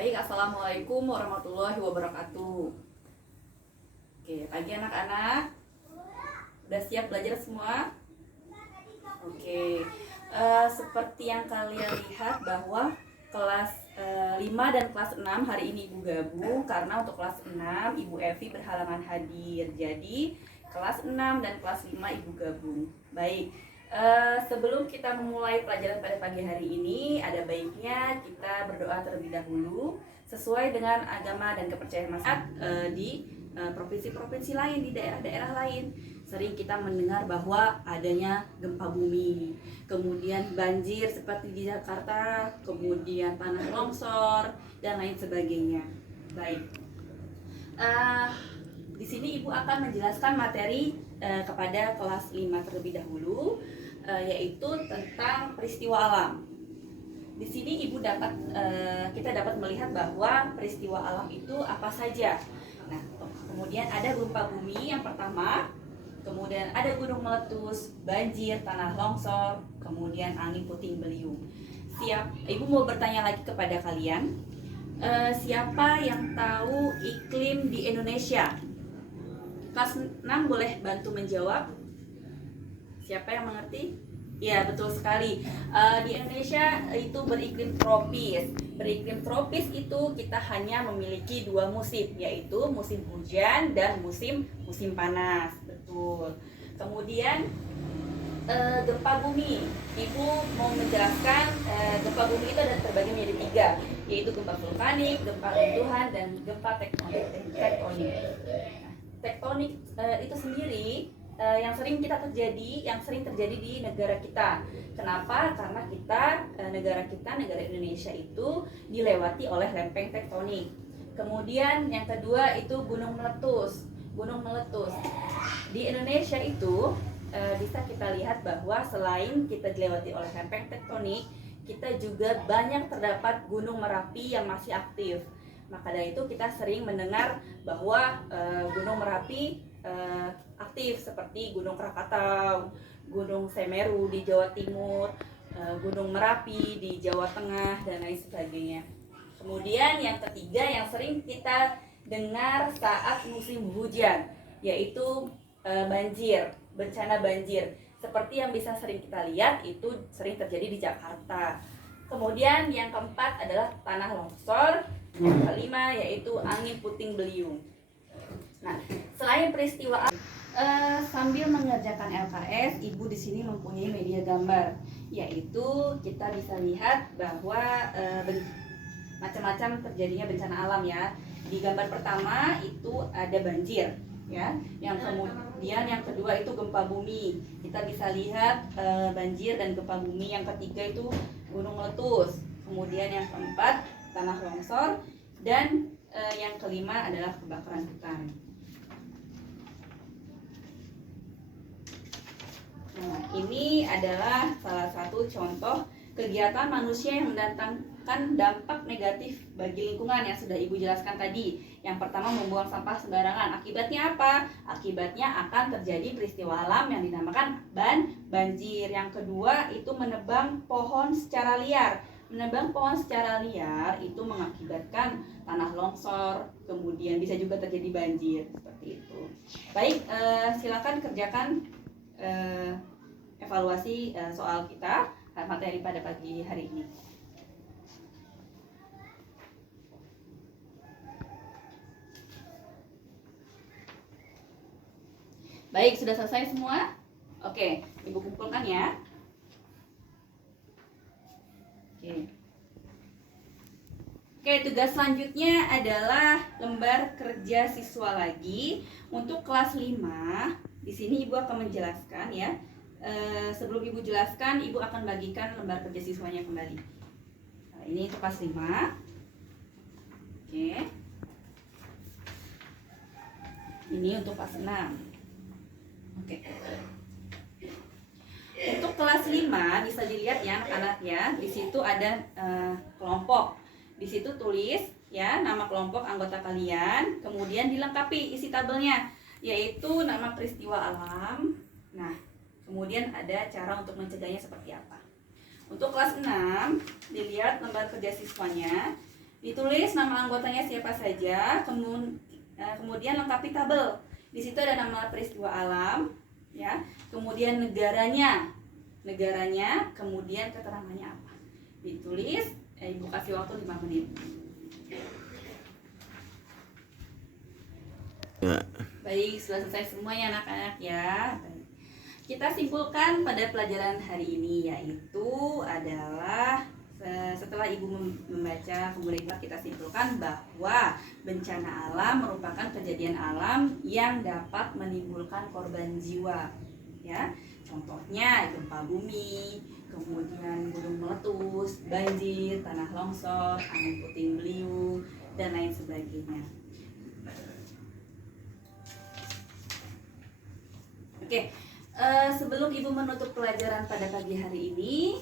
Baik, Assalamualaikum warahmatullahi wabarakatuh. Oke, pagi anak-anak. Udah siap belajar semua? Oke, seperti yang kalian lihat bahwa kelas 5 dan kelas 6 hari ini Ibu gabung karena untuk kelas 6 Ibu Evi berhalangan hadir. Jadi kelas 6 dan kelas 5 Ibu gabung. Baik, sebelum kita memulai pelajaran pada pagi hari ini, ada baiknya kita berdoa terlebih dahulu sesuai dengan agama dan kepercayaan masyarakat di provinsi-provinsi lain, di daerah-daerah lain. Sering kita mendengar bahwa adanya gempa bumi, kemudian banjir seperti di Jakarta, kemudian tanah longsor dan lain sebagainya. Baik, di sini Ibu akan menjelaskan materi kepada kelas 5 terlebih dahulu, yaitu tentang peristiwa alam. Di sini Ibu kita dapat melihat bahwa peristiwa alam itu apa saja. Nah, kemudian ada gempa bumi yang pertama, kemudian ada gunung meletus, banjir, tanah longsor, kemudian angin puting beliung. Ibu mau bertanya lagi kepada kalian, siapa yang tahu iklim di Indonesia? Kelas 6 boleh bantu menjawab. Siapa yang mengerti? Ya, betul sekali. Di Indonesia itu beriklim tropis. Beriklim tropis itu kita hanya memiliki 2 musim, yaitu musim hujan dan musim panas. Betul. Kemudian gempa bumi. Ibu mau menjelaskan gempa bumi itu ada terbagi menjadi 3, yaitu gempa vulkanik, gempa runtuhan, dan gempa tektonik. Tektonik itu sendiri yang sering terjadi di negara kita. Kenapa? Karena negara Indonesia itu dilewati oleh lempeng tektonik. Kemudian yang kedua itu gunung meletus. Di Indonesia itu bisa kita lihat bahwa selain kita dilewati oleh lempeng tektonik, kita juga banyak terdapat gunung Merapi yang masih aktif. Maka dari itu kita sering mendengar bahwa gunung Merapi aktif, seperti Gunung Krakatau, Gunung Semeru di Jawa Timur, Gunung Merapi di Jawa Tengah, dan lain sebagainya. Kemudian yang ketiga yang sering kita dengar saat musim hujan, yaitu bencana banjir. Seperti yang bisa sering kita lihat, itu sering terjadi di Jakarta. Kemudian yang keempat adalah tanah longsor. Yang kelima yaitu angin puting beliung. Nah, selain peristiwa sambil mengerjakan LKS, Ibu di sini mempunyai media gambar, yaitu kita bisa lihat bahwa macam-macam terjadinya bencana alam ya. Di gambar pertama itu ada banjir, ya. Kemudian yang kedua itu gempa bumi. Kita bisa lihat banjir dan gempa bumi. Yang ketiga itu gunung meletus. Kemudian yang keempat tanah longsor, dan yang kelima adalah kebakaran hutan. Nah, ini adalah salah satu contoh kegiatan manusia yang mendatangkan dampak negatif bagi lingkungan yang sudah Ibu jelaskan tadi. Yang pertama, membuang sampah sembarangan. Akibatnya apa? Akibatnya akan terjadi peristiwa alam yang dinamakan banjir. Yang kedua, itu menebang pohon secara liar. Menebang pohon secara liar itu mengakibatkan tanah longsor, kemudian bisa juga terjadi banjir, seperti itu. Baik, silakan kerjakan evaluasi soal kita materi pada pagi hari ini. Baik, sudah selesai semua? Oke, Ibu kumpulkan ya. Oke, tugas selanjutnya adalah lembar kerja siswa lagi untuk kelas 5. Di sini Ibu akan menjelaskan ya. Sebelum Ibu jelaskan, Ibu akan bagikan lembar kerja siswanya kembali. Nah, ini untuk kelas 5. Oke. Ini untuk kelas 6. Oke. Untuk kelas 5 bisa dilihat ya anak-anak ya. Di situ ada kelompok. Di situ tulis ya nama kelompok anggota kalian, kemudian dilengkapi isi tabelnya, yaitu nama peristiwa alam. Nah, kemudian ada cara untuk mencegahnya seperti apa. Untuk kelas 6 dilihat lembar kerja siswanya. Ditulis nama anggotanya siapa saja, kemudian lengkapi tabel. Di situ ada nama peristiwa alam, ya. Kemudian negaranya, kemudian keterangannya apa. Ditulis, Ibu kasih waktu 5 menit. Ya. Baik, sudah selesai semua ya anak-anak ya. Baik. Kita simpulkan pada pelajaran hari ini, yaitu adalah setelah Ibu membaca, kemudian kita simpulkan bahwa bencana alam merupakan kejadian alam yang dapat menimbulkan korban jiwa, ya. Contohnya gempa bumi, kemudian gunung meletus, banjir, tanah longsor, angin puting beliung, dan lain sebagainya. Oke, sebelum Ibu menutup pelajaran pada pagi hari ini,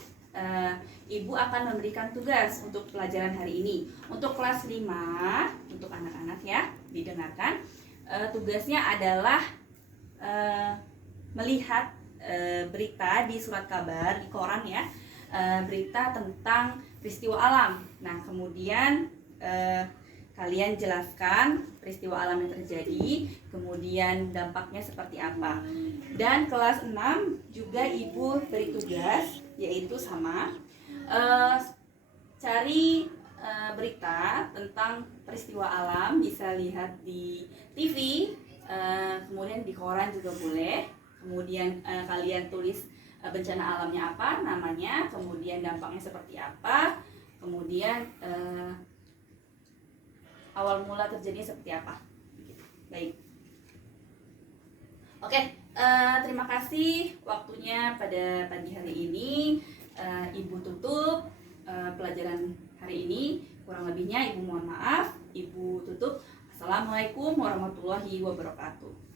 Ibu akan memberikan tugas untuk pelajaran hari ini. Untuk kelas 5, untuk anak-anak ya, didengarkan. Tugasnya adalah melihat berita di surat kabar, di koran ya, berita tentang peristiwa alam. Nah, kemudian kalian jelaskan peristiwa alam yang terjadi, kemudian dampaknya seperti apa. Dan kelas 6 juga Ibu beri tugas, yaitu sama, cari berita tentang peristiwa alam, bisa lihat di TV, kemudian di koran juga boleh. Kemudian kalian tulis bencana alamnya apa, namanya, kemudian dampaknya seperti apa, kemudian awal mula terjadinya seperti apa. Baik. Oke, terima kasih waktunya pada pagi hari ini. Ibu tutup pelajaran hari ini. Kurang lebihnya Ibu mohon maaf. Ibu tutup. Assalamualaikum warahmatullahi wabarakatuh.